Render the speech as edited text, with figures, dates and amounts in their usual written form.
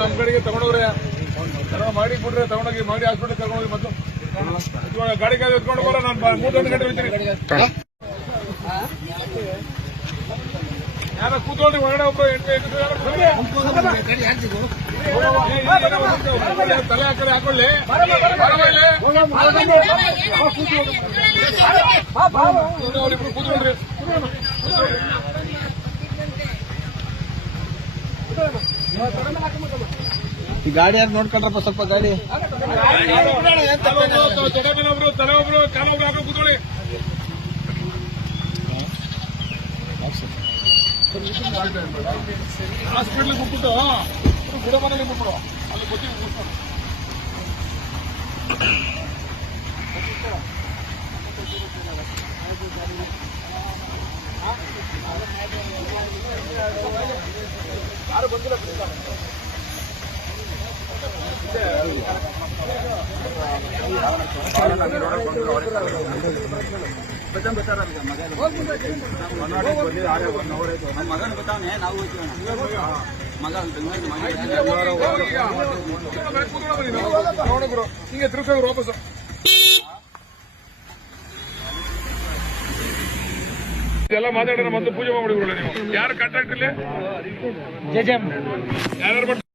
ನಮ್ಮ ಕಡೆಗೆ ತಗೊಂಡೋಗ್ರೆ ಮಾಡಿ ಬಿಡ್ರೆ ತಗೊಂಡೋಗಿ ಮಾಡಿ ಹಾಸ್ಪಿಟಲ್ ತಗೊಂಡೋಗಿ ಮತ್ತು ಗಾಡಿ ಕಾಯ್ದು ಎತ್ಕೊಂಡು ಬರೋ ನಾನು 3 ಗಂಟೆ ಹೋಗ್ತೀನಿ. ಯಾರ ಕೂತ್ಕೊಳ್ಳಿ ಹೊರಗಡೆ ಒಬ್ಬರು ತಲೆ ಹಾಕಡೆ ಹಾಕೊಳ್ಳಿ ಅವರಿಬ್ರು ಕೂತ್ಕೊಳ್ರಿ. ಈ ಗಾಡಿ ಯಾರು ನೋಡ್ಕೊಂಡ್ರಪ್ಪ ಸ್ವಲ್ಪ ಗಾಡಿ ತಲೆ ಒಬ್ರು ಕಾಲೊಬ್ರು ಹಾಕೊಂಡು ಕೂತ್ಕೊಳ್ಳಿ. ಹಾಸ್ಪಿಟ್ಲಿಗೆ ಬಿಟ್ಬಿಟ್ಟು ಗುಡ ಮನೇಲಿ ಬಿಟ್ಬಿಡು ಅಲ್ಲಿ ಗೊತ್ತಿಗೆ ಕೂತ್ಕೊಂಡು ಯಾರು ಬಂದಿಲ್ಲ. ಮಗನ ಗೊತ್ತಾವನೆ ನಾವು ಮಗ ಹಿಂಗೆ ತಿರುಗಿಸೋರು ವಾಪಸ್ ಎಲ್ಲ ಮಾತಾಡೋಣ. ಮತ್ತೆ ಪೂಜೆ ಮಾಡ್ಬಿಡಿ ನೀವು. ಯಾರು ಕಾಂಟ್ರಾಕ್ಟ್ ಇಲ್ಲ ಯಾರು